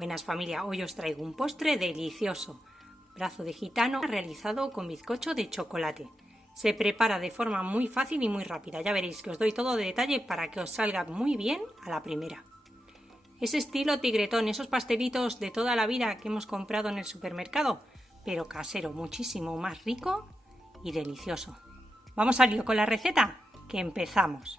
Buenas familia, hoy os traigo un postre delicioso, brazo de gitano realizado con bizcocho de chocolate. Se prepara de forma muy fácil y muy rápida, ya veréis que os doy todo de detalle para que os salga muy bien a la primera. Es estilo tigretón, esos pastelitos de toda la vida que hemos comprado en el supermercado, pero casero, muchísimo más rico y delicioso. ¿Vamos al lío con la receta? Que empezamos.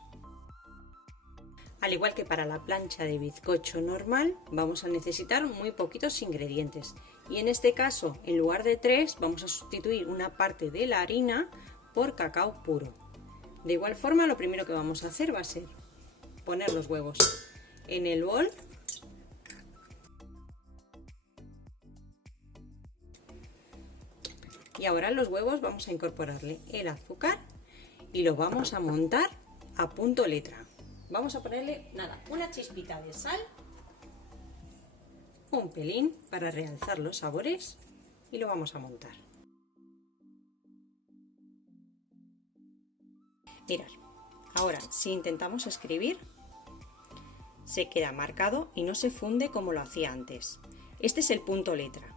Al igual que para la plancha de bizcocho normal, vamos a necesitar muy poquitos ingredientes. Y en este caso, en lugar de 3, vamos a sustituir una parte de la harina por cacao puro. De igual forma, lo primero que vamos a hacer va a ser poner los huevos en el bol. Y ahora a los huevos vamos a incorporarle el azúcar y lo vamos a montar a punto letra. Vamos a ponerle, una chispita de sal, un pelín para realzar los sabores y lo vamos a montar. Mirad, ahora si intentamos escribir, se queda marcado y no se funde como lo hacía antes. Este es el punto letra.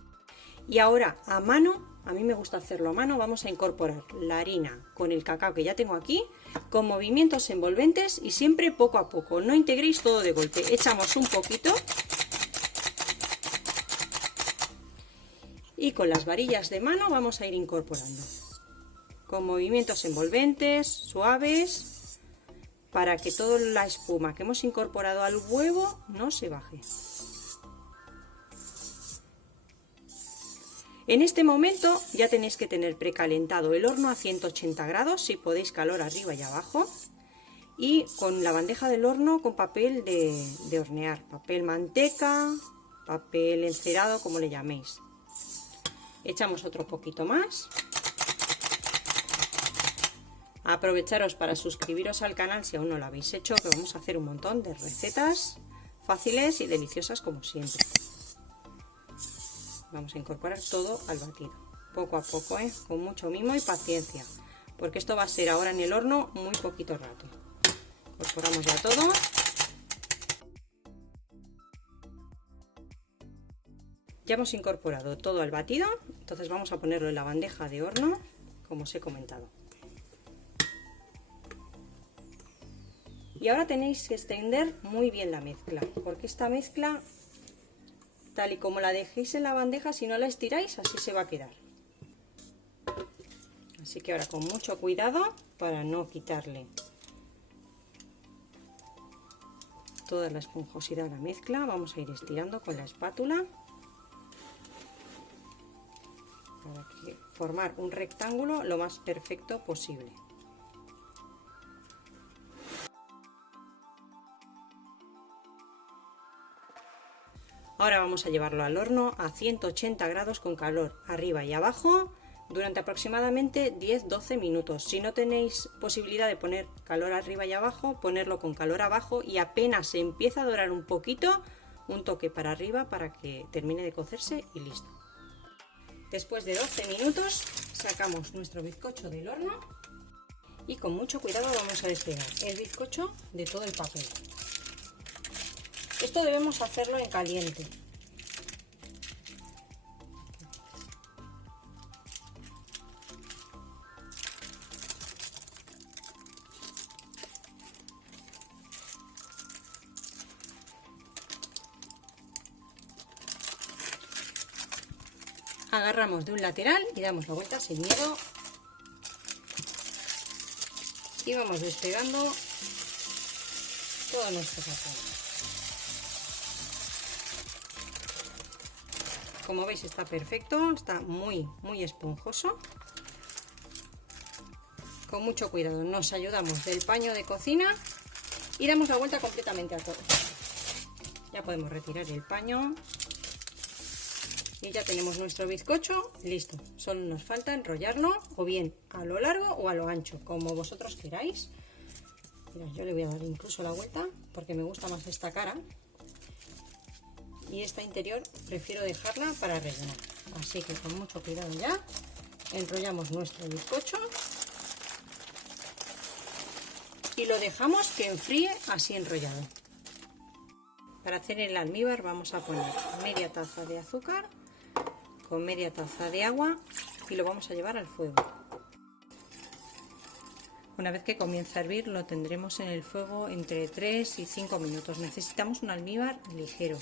Y ahora a mano, a mí me gusta hacerlo a mano, vamos a incorporar la harina con el cacao que ya tengo aquí, con movimientos envolventes y siempre poco a poco, no integréis todo de golpe, echamos un poquito y con las varillas de mano vamos a ir incorporando, con movimientos envolventes, suaves, para que toda la espuma que hemos incorporado al huevo no se baje. En este momento ya tenéis que tener precalentado el horno a 180 grados, si podéis calor arriba y abajo, y con la bandeja del horno con papel de hornear, papel manteca, papel encerado, como le llaméis. Echamos otro poquito más. Aprovecharos para suscribiros al canal si aún no lo habéis hecho, que vamos a hacer un montón de recetas fáciles y deliciosas como siempre. Vamos a incorporar todo al batido, poco a poco, con mucho mimo y paciencia, porque esto va a ser ahora en el horno muy poquito rato. Incorporamos ya todo. Ya hemos incorporado todo al batido, entonces vamos a ponerlo en la bandeja de horno, como os he comentado. Y ahora tenéis que extender muy bien la mezcla, porque esta mezcla, tal y como la dejéis en la bandeja, si no la estiráis, así se va a quedar. Así que ahora con mucho cuidado para no quitarle toda la esponjosidad a la mezcla, vamos a ir estirando con la espátula para formar un rectángulo lo más perfecto posible. Ahora vamos a llevarlo al horno a 180 grados con calor arriba y abajo durante aproximadamente 10-12 minutos. Si no tenéis posibilidad de poner calor arriba y abajo, ponerlo con calor abajo y apenas se empieza a dorar un poquito, un toque para arriba para que termine de cocerse y listo. Después de 12 minutos sacamos nuestro bizcocho del horno y con mucho cuidado vamos a despegar el bizcocho de todo el papel. Esto debemos hacerlo en caliente. Agarramos de un lateral y damos la vuelta sin miedo. Y vamos despegando todo nuestro papel. Como veis está perfecto, está muy esponjoso. Con mucho cuidado nos ayudamos del paño de cocina y damos la vuelta completamente a todo. Ya podemos retirar el paño y ya tenemos nuestro bizcocho listo. Solo nos falta enrollarlo o bien a lo largo o a lo ancho, como vosotros queráis. Mirad, yo le voy a dar incluso la vuelta porque me gusta más esta cara. Y esta interior prefiero dejarla para rellenar, así que con mucho cuidado ya enrollamos nuestro bizcocho y lo dejamos que enfríe así enrollado. Para hacer el almíbar vamos a poner media taza de azúcar con media taza de agua y lo vamos a llevar al fuego. Una vez que comience a hervir lo tendremos en el fuego entre 3 y 5 minutos. Necesitamos un almíbar ligero.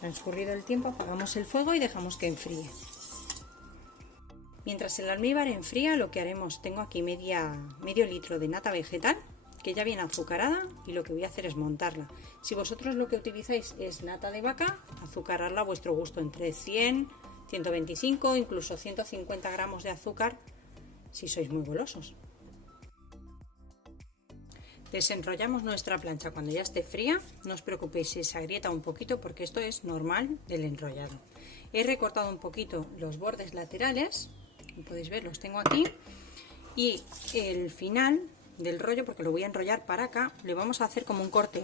Transcurrido el tiempo apagamos el fuego y dejamos que enfríe. Mientras el almíbar enfría, lo que haremos, tengo aquí medio litro de nata vegetal que ya viene azucarada y lo que voy a hacer es montarla. Si vosotros lo que utilizáis es nata de vaca, azucararla a vuestro gusto entre 100, 125, incluso 150 gramos de azúcar si sois muy golosos. Desenrollamos nuestra plancha cuando ya esté fría. No os preocupéis si se agrieta un poquito porque esto es normal del enrollado. He recortado un poquito los bordes laterales, como podéis ver los tengo aquí, y el final del rollo, porque lo voy a enrollar para acá, le vamos a hacer como un corte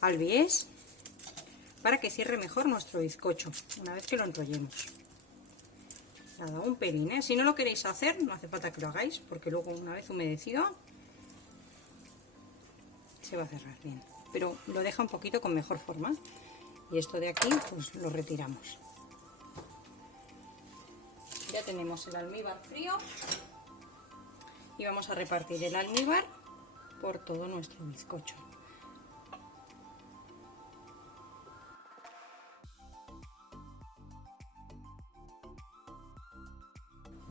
al bies para que cierre mejor nuestro bizcocho una vez que lo enrollemos. Nada, un pelín, ¿eh? Si no lo queréis hacer no hace falta que lo hagáis porque luego una vez humedecido se va a cerrar bien, pero lo deja un poquito con mejor forma y esto de aquí pues lo retiramos. Ya tenemos el almíbar frío y vamos a repartir el almíbar por todo nuestro bizcocho.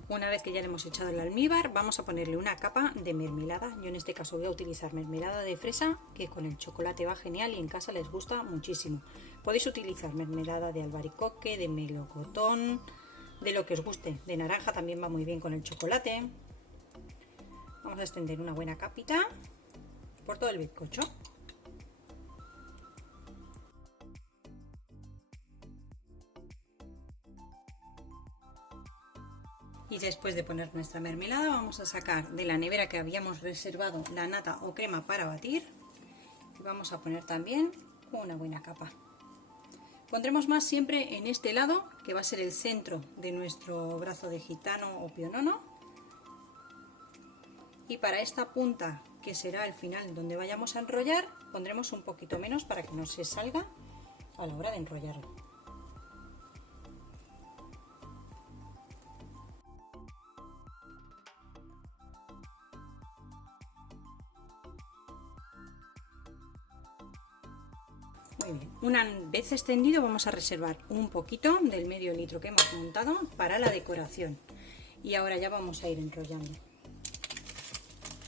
Una vez que ya le hemos echado el almíbar, vamos a ponerle una capa de mermelada. Yo en este caso voy a utilizar mermelada de fresa, que con el chocolate va genial y en casa les gusta muchísimo. Podéis utilizar mermelada de albaricoque, de melocotón, de lo que os guste. De naranja también va muy bien con el chocolate. Vamos a extender una buena capita por todo el bizcocho. Y después de poner nuestra mermelada vamos a sacar de la nevera que habíamos reservado la nata o crema para batir y vamos a poner también una buena capa. Pondremos más siempre en este lado, que va a ser el centro de nuestro brazo de gitano o pionono, y para esta punta, que será el final donde vayamos a enrollar, pondremos un poquito menos para que no se salga a la hora de enrollarlo. Muy bien. Una vez extendido vamos a reservar un poquito del medio litro que hemos montado para la decoración. Y ahora ya vamos a ir enrollando.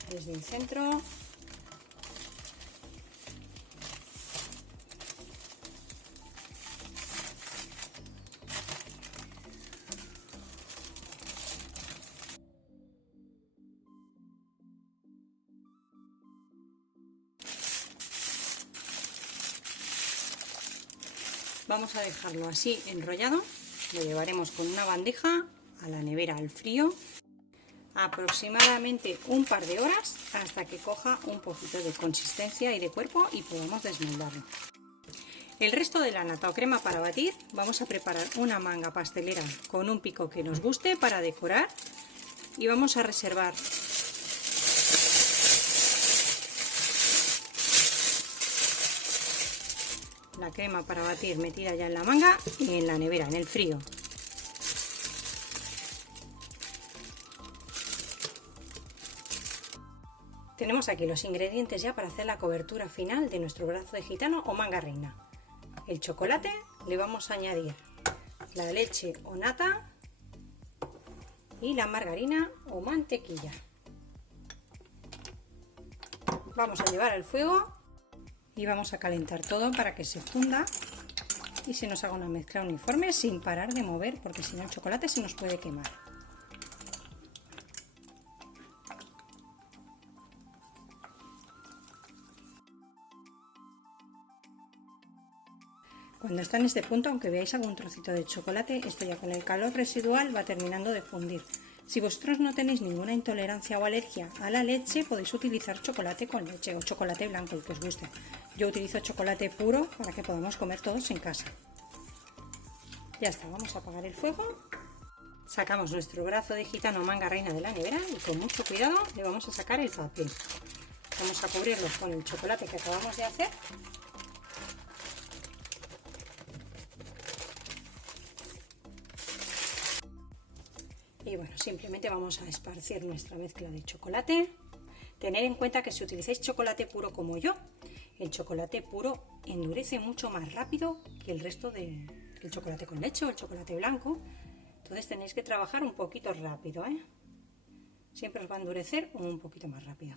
Desde el centro. Vamos a dejarlo así enrollado, lo llevaremos con una bandeja a la nevera al frío, aproximadamente un par de horas hasta que coja un poquito de consistencia y de cuerpo y podamos desmoldarlo. El resto de la nata o crema para batir vamos a preparar una manga pastelera con un pico que nos guste para decorar y vamos a reservar la crema para batir metida ya en la manga y en la nevera, en el frío. Tenemos aquí los ingredientes ya para hacer la cobertura final de nuestro brazo de gitano o manga reina. El chocolate, le vamos a añadir la leche o nata y la margarina o mantequilla. Vamos a llevar al fuego y vamos a calentar todo para que se funda y se nos haga una mezcla uniforme sin parar de mover, porque si no el chocolate se nos puede quemar. Cuando está en este punto, aunque veáis algún trocito de chocolate, esto ya con el calor residual va terminando de fundir. Si vosotros no tenéis ninguna intolerancia o alergia a la leche, podéis utilizar chocolate con leche o chocolate blanco, el que os guste. Yo utilizo chocolate puro para que podamos comer todos en casa. Ya está, vamos a apagar el fuego. Sacamos nuestro brazo de gitano manga reina de la nevera y con mucho cuidado le vamos a sacar el papel. Vamos a cubrirlo con el chocolate que acabamos de hacer bueno, simplemente vamos a esparcir nuestra mezcla de chocolate. Tener en cuenta que si utilizáis chocolate puro como yo, el chocolate puro endurece mucho más rápido que el resto del chocolate con leche o el chocolate blanco. Entonces tenéis que trabajar un poquito rápido, ¿eh? Siempre os va a endurecer un poquito más rápido.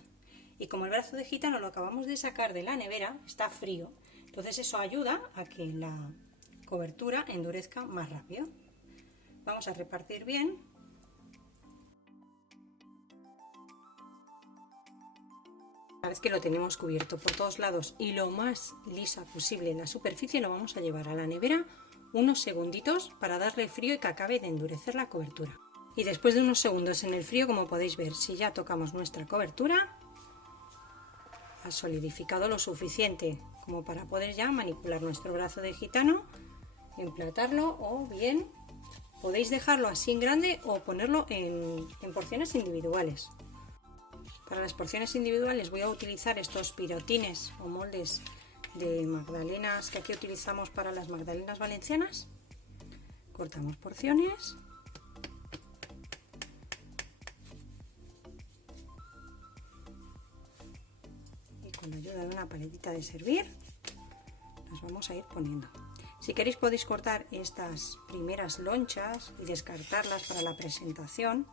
Y como el brazo de gitano lo acabamos de sacar de la nevera, está frío. Entonces eso ayuda a que la cobertura endurezca más rápido. Vamos a repartir bien. Una vez que lo tenemos cubierto por todos lados y lo más lisa posible en la superficie, lo vamos a llevar a la nevera unos segunditos para darle frío y que acabe de endurecer la cobertura. Y después de unos segundos en el frío, como podéis ver, si ya tocamos nuestra cobertura, ha solidificado lo suficiente como para poder ya manipular nuestro brazo de gitano, emplatarlo, o bien podéis dejarlo así en grande o ponerlo en porciones individuales. Para las porciones individuales voy a utilizar estos pirotines o moldes de magdalenas que aquí utilizamos para las magdalenas valencianas. Cortamos porciones. Y con la ayuda de una paletita de servir las vamos a ir poniendo. Si queréis podéis cortar estas primeras lonchas y descartarlas para la presentación,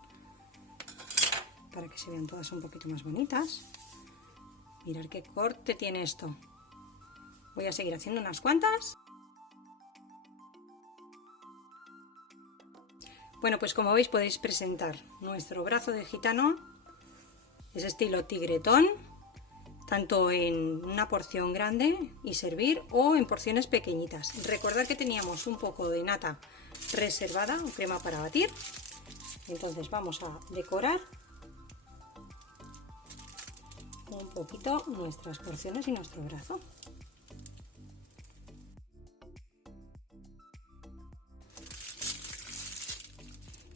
para que se vean todas un poquito más bonitas. Mirad qué corte tiene esto. Voy a seguir haciendo unas cuantas. Bueno, pues como veis podéis presentar nuestro brazo de gitano, es estilo tigretón, tanto en una porción grande y servir, o en porciones pequeñitas. Recordad que teníamos un poco de nata reservada o crema para batir. Entonces vamos a decorar un poquito nuestras porciones y nuestro brazo.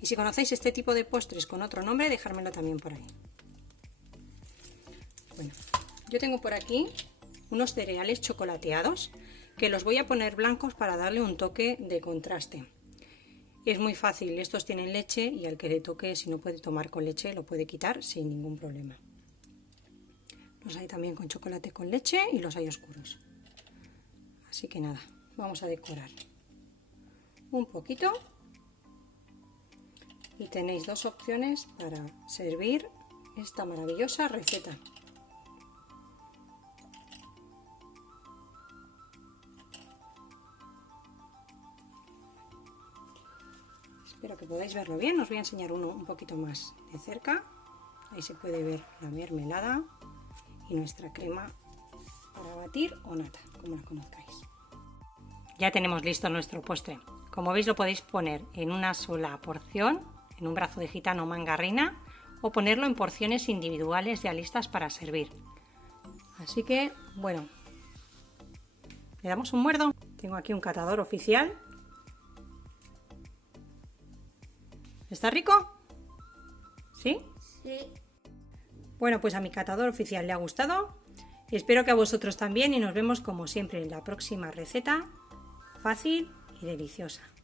Y si conocéis este tipo de postres con otro nombre, dejármelo también por ahí. Bueno, yo tengo por aquí unos cereales chocolateados que los voy a poner blancos para darle un toque de contraste. Es muy fácil, estos tienen leche y al que le toque, si no puede tomar con leche, lo puede quitar sin ningún problema. Los hay también con chocolate con leche y los hay oscuros. Así que nada, vamos a decorar un poquito. Y tenéis dos opciones para servir esta maravillosa receta. Espero que podáis verlo bien. Os voy a enseñar uno un poquito más de cerca. Ahí se puede ver la mermelada y nuestra crema para batir o nata, como la conozcáis. Ya tenemos listo nuestro postre. Como veis lo podéis poner en una sola porción, en un brazo de gitano manga reina, o ponerlo en porciones individuales ya listas para servir. Así que, bueno, le damos un muerdo. Tengo aquí un catador oficial. ¿Está rico? ¿Sí? Sí. Bueno, pues a mi catador oficial le ha gustado. Espero que a vosotros también y nos vemos como siempre en la próxima receta fácil y deliciosa.